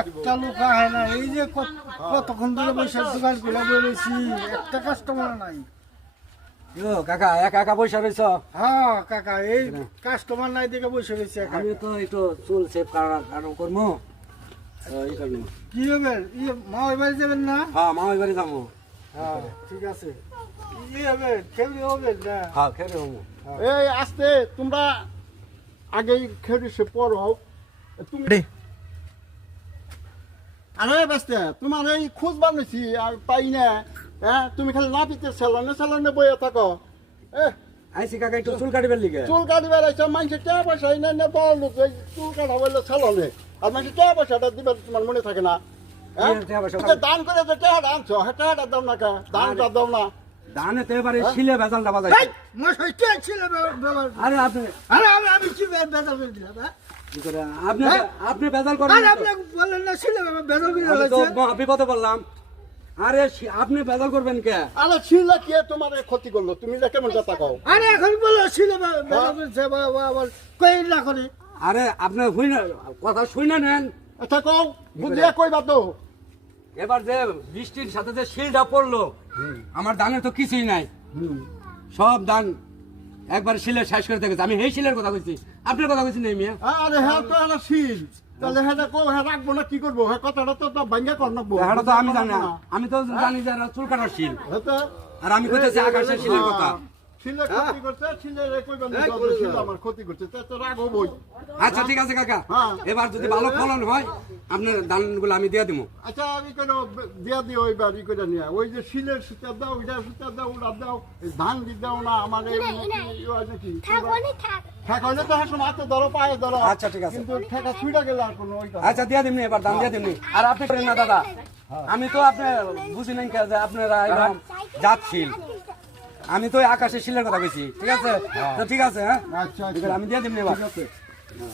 একটা লোক আহে না, এই যে কতক্ষণ ধরে বসে দোকান খুলে বলেছি, একটা কাস্টমার নাই। কাকা একা একা বসে রয়েছ? হ্যাঁ কাকা, এই কাস্টমার নাই দেখে বসে রয়েছে। আমি তো একটু চুল সেভ কারণ করবো। কি হবে, মামার বাড়ি যাবেন না? হ্যাঁ মামার বাড়ি যাবো। হ্যাঁ ঠিক আছে, কি হবে, খেলবে হবে না? হ্যাঁ খেয়ে হবো। এই আসতে তোমরা আগেই খেয়ে পর হোক তুমি। আরে ব্যস্ত তোমার এই খোঁজ বানিয়েছি আর পাই না। হ্যাঁ তুমি খালি নাপিতে সেলনে বইয়ে থাকো। আইসি কাকা একটু চুল কাটিবার লিগে। চুল কাটিবার আইসা মানুষের টাকা পয়সা না না বড় লোক এই চুল কাটা বললে সেলনে আর মানুষের টাকা পয়সাটা দিবে তোমার মনে থাকে না? দান করে যে টাকাটা আনছো হ্যাঁ টাকাটা দাও না কা, দানটা দাও না। দানে তো এবারে শিলে ভেজালটা বাজাই। মশাই কে ছিল? আরে আপনি আমি কি বেজাল করে দিলাম? আপনি আপনি ভেজাল করেন। আরে আপনি বললেন না ছিল বেজাল করে আমি তো দিলাম। বিপদে বললাম। আরে আপনি ভেজাল করবেন কে? আরে ছিলা কি তোমার ক্ষতি করলো? তুমি যে কেমন কথা কও? আরে এখন বলো ছিল বেজাল করেছে আবার কই না করে। আরে আপনি কথা শুই না নেন। আচ্ছা কও বুঝিয়া কইবা তো। এবার যে বৃষ্টির সাথে যে শিলটা পড়লো, আমার ধানে তো কিছুই নাই। সব ধান একবার শিলে শেষ করে দেখেছে। আমি এই শিলের কথা কইছি, আপনার কথা কইছি নাই মিয়া। আরে হ্যাঁ তো একটা শিল, তাহলে হ্যাঁ কো হ্যাঁ রাখবো না কি করবো? হ্যাঁ কথাটা তো ভাঙ্গা কর নাকবো। এটা তো আমি জানি না। আমি তো জানি যে এটা চুল কাটার শিল, হ্যাঁ তো আর আমি কইতেছি আকাশের শিলের কথা। শিলে ক্ষতি করছে, শিলে কইবা না শিল আমার ক্ষতি করছে, তা তো রাগ হবই। আচ্ছা ঠিক আছে কাকা, হ্যাঁ। এবার যদি ভালো ফলন হয় আপনার ধানগুলো আমি দিয়ে দিব। আচ্ছা আমি কেন দিয়া দিও ওইবার ই করে নিয়ে ওই যে শিলের সুতা দাও, ওইটা সুতা দাও, ওটা দাও, এই ধান দি দাও না আমার এই নাকি ঠেকা হইলে তো হাসো মাথা ধরো পায়ে ধরো। আচ্ছা ঠিক আছে, কিন্তু ঠেকা ছুঁড়া গেলে আর কোনো ওইটা আচ্ছা দিয়ে দিমনি, এবার ধান দিয়ে দিমনি। আর আপনি করেন না দাদা, আমি তো আপনি বুঝি নাই যে আপনারা এরকম জাত শিল। আমি তো আকাশের শিলের কথা কইছি, ঠিক আছে? তো ঠিক আছে, হ্যাঁ আচ্ছা আমি দিয়ে দিমনি এবার।